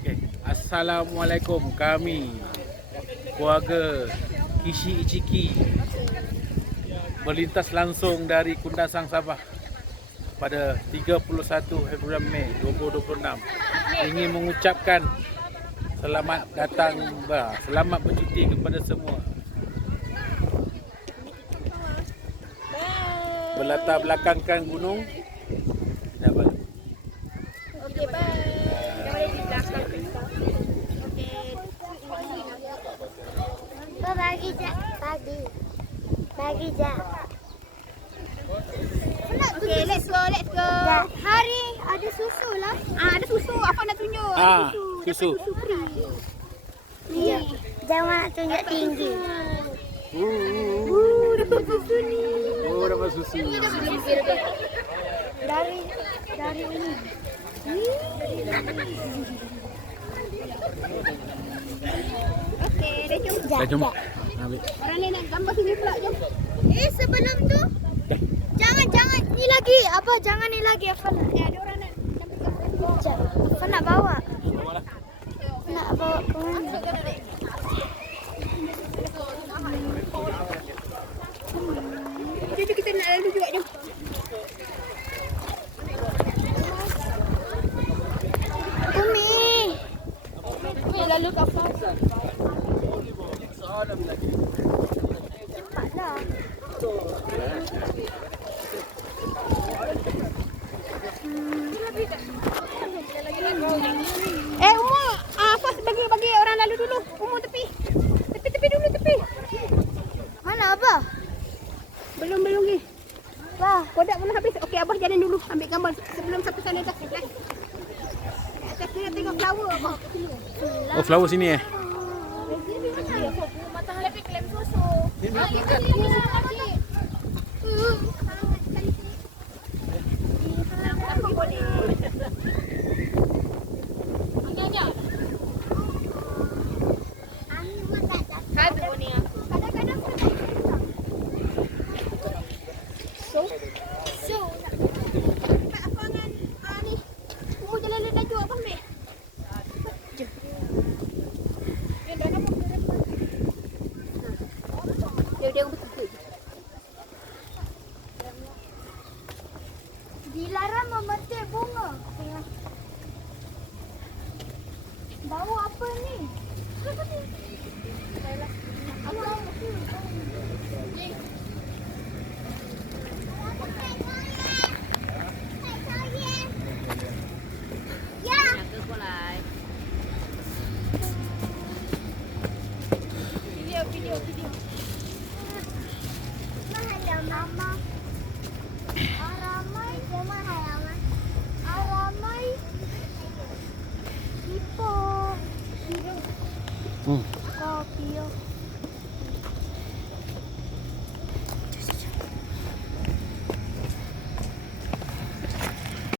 Okay. Assalamualaikum, kami keluarga Kishi Ichiki melintas langsung dari Kundasang Sabah pada 31 Februari Mei 2026 ingin mengucapkan selamat datang, selamat bercuti kepada semua. Berlatar belakangkan gunung Kinabalu. Okey, bye. Bagi je. Bagi je. Okay, let's go. Hari ada susu lah. Ada susu. Apa nak tunjuk? Susu. Susu free. Ni. Jangan nak tunjuk tinggi. Dapat susu ni. Dapat susu. Dari ini. Okey, dah jom. Ambil. Orang ni nak gambar sini pula, jom. Sebelum tu jangan ni lagi. Apa jangan ni lagi. Apa nak? Ada orang nak gambar. Apa nak bawa? Nak bawa ke mana? Jom kita nak lalu juga, jom. Umi lalu kat plaza. Cepatlah. Umur, Fas bagi orang lalu dulu. Umur tepi. Tepi dulu, tepi. Mana Abah? Belum lagi. Wah, kodak pun habis. Okey, Abah jalan dulu. Ambil gambar sebelum sampai sana dah. Kita tengok flower Abah. Oh, flower sini eh? Matahari klaim susu. Dilarang memetik bunga. Bawa apa ni? Video. Mahal ya, Mama.